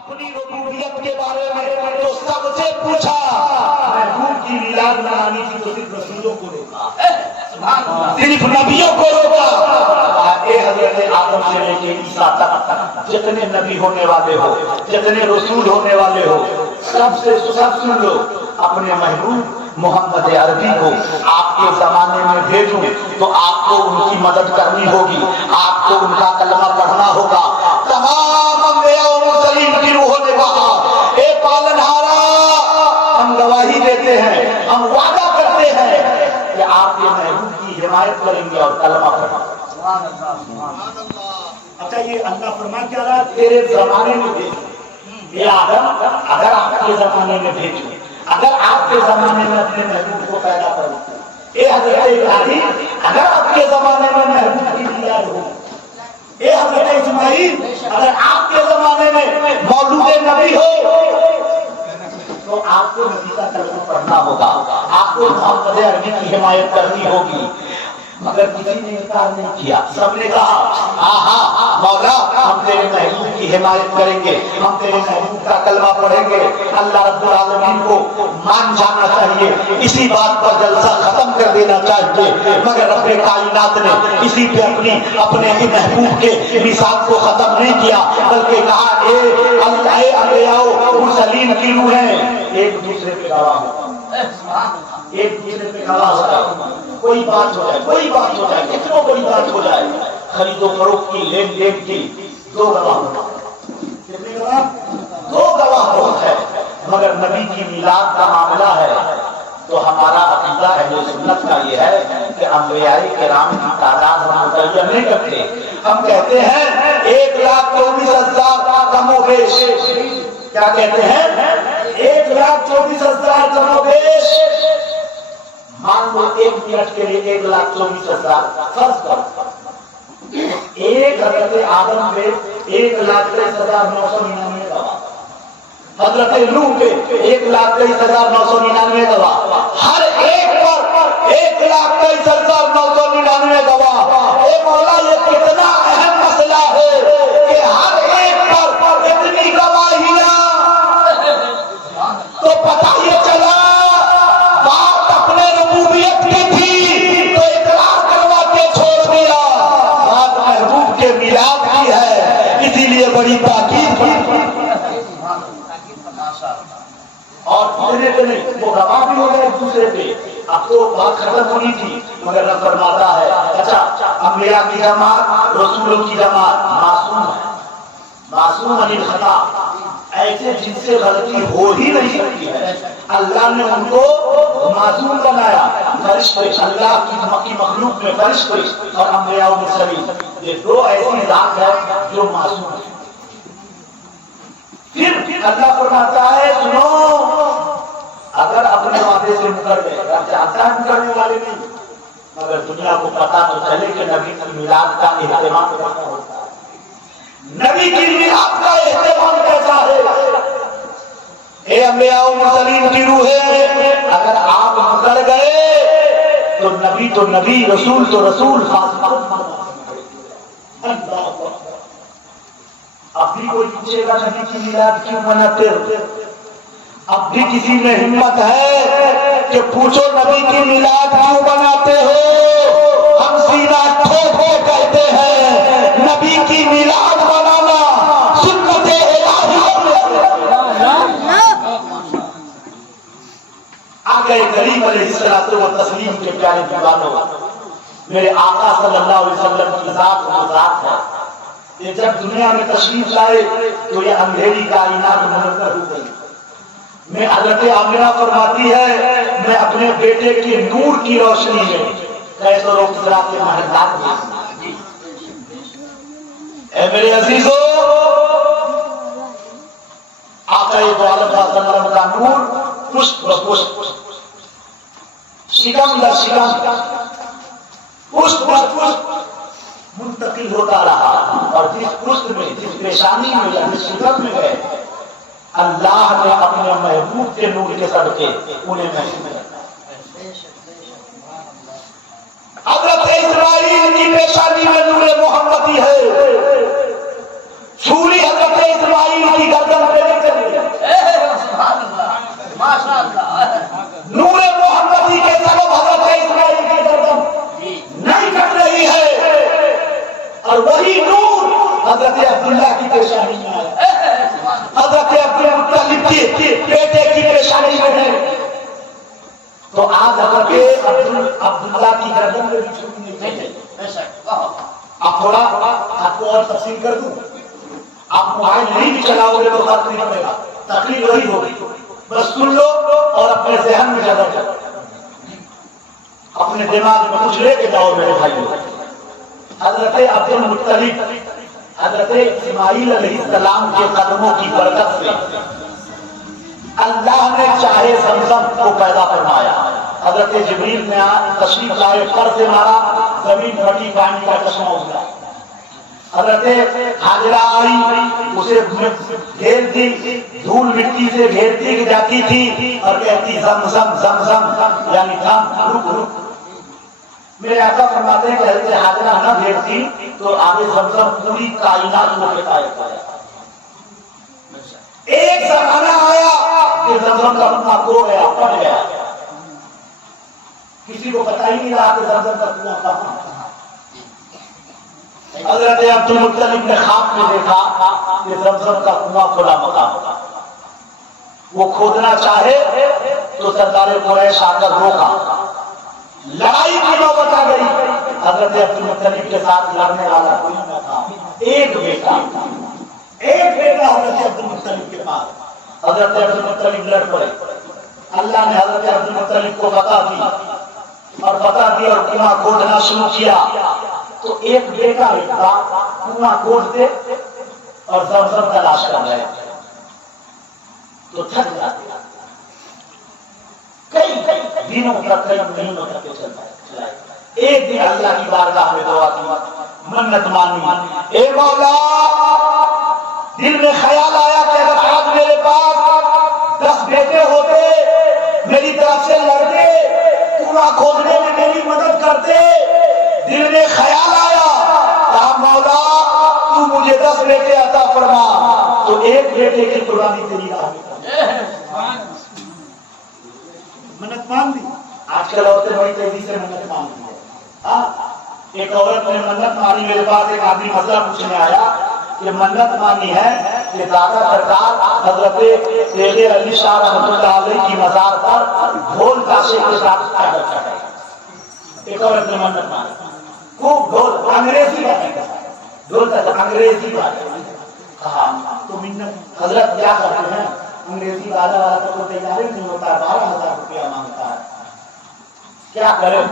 اپنی ربوبیت کے بارے میں تو سب سے پوچھا، محبوب کی میلاد منانی تھی تو صرف رسولوں کو روکا، صرف نبیوں کو روکا۔ اے حضرت آدم سے لے کے عیسیٰ تک جتنے نبی ہونے والے ہو، جتنے رسول ہونے والے ہو، سب سن لو، اپنے محبوب محمد عربی کو آپ کے زمانے میں بھیجوں تو آپ کو ان کی مدد کرنی ہوگی، آپ کو ان کا کلمہ پڑھنا ہوگا۔ تمام انبیاء و مرسلین کی روحوں نے کہا، اے پالنہارا، ہم گواہی دیتے ہیں، ہم وعدہ کرتے ہیں کہ آپ کے محبوب کی حمایت کریں گے اور کلمہ پڑھیں گے۔ سبحان اللہ، سبحان اللہ۔ اچھا، یہ اللہ فرما کیا رہا؟ تیرے زمانے میں بھیجوں، اے آدم، اگر آپ کے زمانے میں بھیجوں، اگر آپ کے زمانے میں اپنے محبوب کو پیدا کروں، اے حضرت ابراہیم، اگر آپ کے زمانے میں محبوب کی میلاد ہو، اے حضرت اسماعیل، اگر آپ کے زمانے میں مولود نبی ہو تو آپ کو نبی کا کلمہ پڑھنا ہوگا، آپ کو محمد عربی کی حمایت کرنی ہوگی۔ مگر کسی نے انکار نہیں کیا، سب نے کہا ہاں مولا، ہم تیرے محبوب کی حمایت کریں گے، ہم تیرے محبوب کا کلمہ پڑھیں گے۔ اللہ رب العالمین کو مان جانا چاہیے، اسی بات پر جلسہ ختم کر دینا چاہیے، مگر رب کائنات نے اسی پہ اپنے ہی محبوب کے میثاق کو ختم نہیں کیا، بلکہ کہا اے انبیاء و مرسلین کی روحیں ایک دوسرے پہ گواہ ہو، ایک دوسرے پہ گواہ ہو جائے، کوئی بات ہو جائے، کوئی بات ہو جائے، کتنوں بڑی بات ہو جائے، خرید و فروخت کی، لین دین کی، دو گواہ ہوتا ہے۔ کتنے گواہ؟ دو گواہ بہت ہے، مگر نبی کی میلاد کا معاملہ ہے تو ہمارا عقیدہ اہل سنت کا یہ ہے کہ انبیاء کرام کی تعداد ہم متعین نہیں کرتے، ہم کہتے ہیں 1,24,000 کم و بیش۔ کیا کہتے ہیں؟ 1,24,000 کم و بیش۔ مان لو 1 منٹ کے لیے 1,24,000 فرض کرو، ایک حضرت آدم پہ 1,23,999 گواہ، حضرت نوح پہ 1,23,999 گواہ، ہر ایک پر 1,23,999 گواہ۔ اے مولا، یہ کتنا اہم مسئلہ ہے کہ ہر ایک پر اتنی گواہیاں، تو پتہ یہ چلا بات اپنے ربوبیت کی تھی تو اقرار کروا کے چھوڑ دیا، بات محبوب کے میلاد کی ہے، اسی لیے بڑی تاکید کی اور اتنے پہ نہیں، وہ گواہ بھی ہو گئے ایک دوسرے پہ۔ اب تو بات ختم ہونی تھی، مگر رب فرماتا ہے اچھا، انبیاء کی جماعت، رسولوں کی جماعت معصوم ہے، معصوم عن الخطا، ایسے جن سے غلطی ہو ہی نہیں سکتی ہے، اللہ نے ان کو معصوم بنایا۔ فرشتے، اللہ کی مخلوق میں فرشتے اور انبیاء و مرسلین، یہ دو ایسی ذات ہے جو معصوم ہے۔ پھر اللہ فرماتا ہے سنو، اگر اپنے وعدے سے مکر گئے، رب چاہتا ہے مکرنے والے نہیں، مگر دنیا کو پتا تو چلے کہ نبی کی میلاد کا اہتمام کیسا ہوتا ہے، نبی کی میلاد کا اہتمام کیسا ہے۔ اے انبیاء و مرسلین کی روحیں، اگر آپ مکر گئے تو نبی، رسول تو رسول، اب بھی کوئی پوچھے گا نبی کی میلاد کیوں مناتے ہو؟ اب بھی کسی میں ہمت ہے کہ پوچھو نبی کی میلاد کیوں مناتے ہو؟ ہم سینہ ٹھوک کے کہتے ہیں نبی کی میلاد منانا سنت الہی ہے۔ آقا کریم علیہ الصلوۃ والتسلیم کے پیارے دیوانوں، میرے آقا صلی اللہ علیہ وسلم کی ذات وہ ذات ہے، یہ جب دنیا میں تشریف لائے تو یہ اندھیری کائنات منور ہو گئی۔ میں حضرت آمنہ فرماتی ہے میں اپنے بیٹے کے نور کی روشنی میں کیسر و کسریٰ کے محلات میں، اے میرے عزیزو، آقا دو عالم صلی اللہ علیہ وسلم کا نور پشت بر پشت، شکم در شکم، پشت بر پشت منتقل ہوتا رہا، اور جس پشت میں، جس پیشانی میں یا جس شکم میں گئے، اللہ نے اپنے محبوب کے نور کے صدقے انہیں محسوس کیا۔ حضرت اسماعیل کی پیشانی میں نور محمدی ہے، چھری حضرت اسماعیل کی گردن پہ پریشانی میں آیا. حضرت عبد المطلب کی بیٹے کی پریشانی میں ہے تو آج حضرت عبداللہ کی گردن میں بھی چھوٹی نہیں چاہیے. اب تھوڑا آپ کو اور تفصیل کر دوں. آپ موبائل نہیں بھی چلاؤ گے تو فرق نہیں پڑے گا, تکلیف وہی ہوگی. بس سن لو اور اپنے ذہن میں جگہ کرو, اپنے دماغ میں کچھ لے کے جاؤ میرے بھائیوں. حضرت عبد المطلب حضرت اسماعیل علیہ السلام کے قدموں کی برکت سے اللہ نے چاہے زمزم کو پیدا فرمایا. حضرت جبریل نے تشریف لائے, پر سے مارا, زمین پھٹی, پانی کا چشمہ اگلا. حضرت حاجرہ آئی, اسے گھیر دی, دھول مٹی سے گھیرتی جاتی تھی اور کہتی زمزم زمزم, یعنی تھم, رک رک. میرے آقا فرماتے ہیں کہ حضرت حاجرہ نہ گھیرتی تو آگے زمزم پوری کائنات کو بتایا. ایک زمانہ آیا کہ زمزم کا کنواں کھو گیا, پھٹ گیا, کسی کو پتہ ہی نہیں رہا کہ زمزم کا کنواں کہاں. حضرت عبد المطلب نے خواب میں دیکھا کہ زمزم کا کنواں کھلا مقام, وہ کھودنا چاہے تو سردار قریش آ کر روکا. لڑائی کی نوبت آ گئی. حضرت عبد المطلب کے ساتھ لڑنے والا کوئی نہ تھا, ایک بیٹا حضرت عبد المطلب کے پاس. حضرت عبد المطلب لڑ پڑے. اللہ نے حضرت عبد المطلب کو فتح دی اور کنواں کھودنا شروع کیا. تو ایک بیٹا کنواں کھودتے اور زمزم تلاش کر رہے تو تھک جاتے. کئی دنوں تک, کئی مہینوں تک چلتا ہے. ایک دن اللہ کی بارگاہ میں دعا کی, منت مانی, اے مولا, دل میں خیال آیا کہ اگر آج میرے پاس 10 بیٹے ہوتے, میری طرف سے لڑتے, کنواں کھودنے میں میری مدد کرتے. دل میں خیال آیا کہا مولا تو مجھے 10 بیٹے عطا فرما, تو ایک بیٹے کی قربانی تیری راہ میں. منت مان لی. آج کل عورتیں بڑی تیزی سے منت مانتی ہے. ایک عورت نے منت مانی, میرے پاس ایک آدمی مسئلہ پوچھنے آیا کہ منت مانی ہے کہ دادا سرکار حضرت تیغ علی شاہ رحمۃ اللہ علیہ کی مزار پر ڈھول تاشے کے ساتھ چادر چڑھائے. ایک عورت نے منت مانی, خوب ڈھول, انگریزی ڈھول تک انگریزی کہا تو منت حضرت کیا کرتے ہیں, انگریزی والا تو کوئی تیار نہیں ہوتا, 12,000 روپیہ مانگتا ہے, کیا کریں.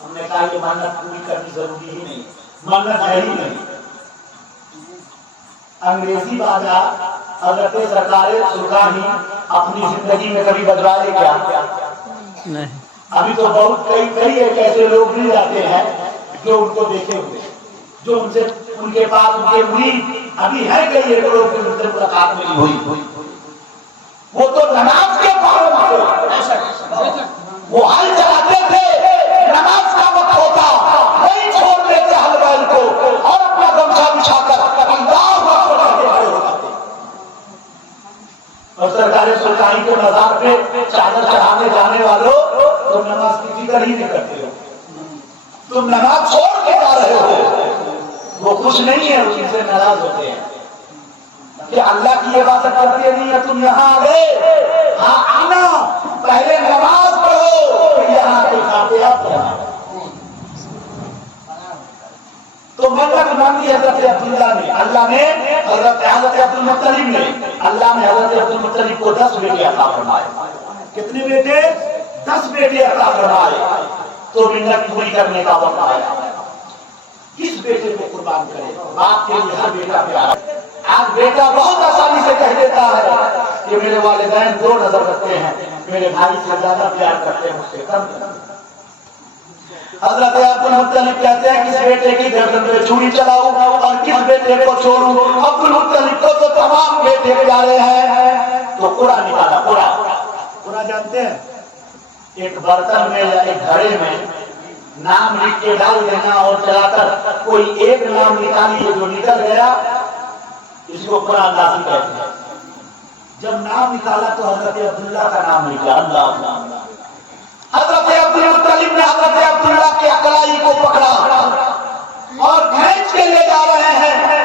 ہم نے کہا یہ منت پوری کرنی ضروری ہی نہیں, منت ہے ہی نہیں. انگریزی باجا حضرت سرکار سلطانی اپنی زندگی میں کبھی بجوائے کیا؟ نہیں. ابھی تو بہت کئی ایک ایسے لوگ مل جاتے ہیں جو ان کو دیکھے ہوئے, جو ان کے پاس ان کے مرید ابھی ہے کئی ایک لوگ کے ان سے ملاقات نہیں ہوئی. وہ تو نماز کے پابند, وہ حل چلاتے تھے, نماز کا وقت ہوتا وہی چھوڑ دیتے حل بیل کو اور اپنا گمچھا بچھا کر اللہ اکبر کہتے کھڑے ہو جاتے. اور سرکار سلطانی کے مزار پہ چادر چڑھانے جانے والوں تم نماز کی فکر ہی نہیں کرتے ہو, تم نماز چھوڑ کے جا رہے ہو. وہ خوش نہیں ہے, ان سے ناراض ہوتے ہیں کہ اللہ کی عبادت کرتے نہیں ہے, تم یہاں آ گئے. ہاں آنا, پہلے نماز پڑھو, یہاں کے فاتحہ پڑھو. تو منت مانگی حضرت عبداللہ نے, اللہ نے حضرت عبد المطلب نے, اللہ نے حضرت عبد المطلب کو 10 بیٹے عطا فرمائے. کتنے بیٹے؟ 10 بیٹے عطا فرمائے. تو منت پوری کرنے کا وقت آیا. کس بیٹے کو قربان کرے؟ باپ کے لیے ہر بیٹا پیارا. آج بیٹا بہت آسانی سے کہہ دیتا ہے کہ میرے والدین 2 نظر رکھتے ہیں, میرے بھائی سے زیادہ پیار کرتے ہیں, مجھ سے کم. حضرت عبد المطلب کہتے ہیں کس بیٹے کی گردن پہ چھری چلاؤں اور کس بیٹے کو چھوڑوں. عبد المطلب کو تو تمام بیٹے پیارے ہیں. تو قرآن نکالا. قرآن جانتے ہیں, ایک برتن میں یا ایک گھڑے میں نام لکھ کے ڈال دینا اور چلا کر کوئی ایک نام نکالیے, جو نکل گیا اس کو قرآن نازل کہتے ہیں. جب نام نکالا تو حضرت عبداللہ کا نام نکلا. اللہ. حضرت عبد المطلب نے حضرت عبداللہ کے کلائی کو پکڑا اور کھینچ کے لے جا رہے ہیں.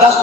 10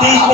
30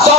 100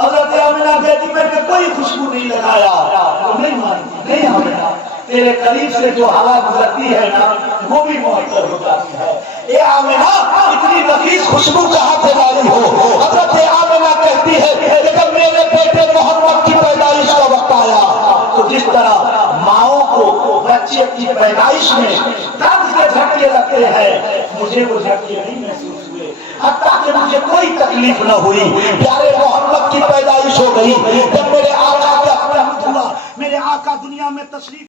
حضرت آمنہ کہتی میں نے کوئی خوشبو نہیں لگایا، تو نہیں مانتی، نہیں آمنہ تیرے قریب سے جو ہوا گزرتی ہے نا وہ بھی معطر ہو جاتی ہے۔ اے آمنہ اتنی نفیس خوشبو کہاں سے لائی ہو؟ حضرت آمنہ کہتی ہے کہ جب میرے بیٹے محمد کی پیدائش کا وقت آیا تو جس طرح ماؤں کو بچے کی پیدائش میں درد کے جھٹکے لگتے ہیں، مجھے وہ جھٹکے نہیں محسوس ہوئے، حتیٰ کہ مجھے کوئی تکلیف نہ ہوئی۔ پیارے محمد کی پیدائش ہو گئی، جب میرے آقا کا ہوا، میرے آقا دنیا میں تشریف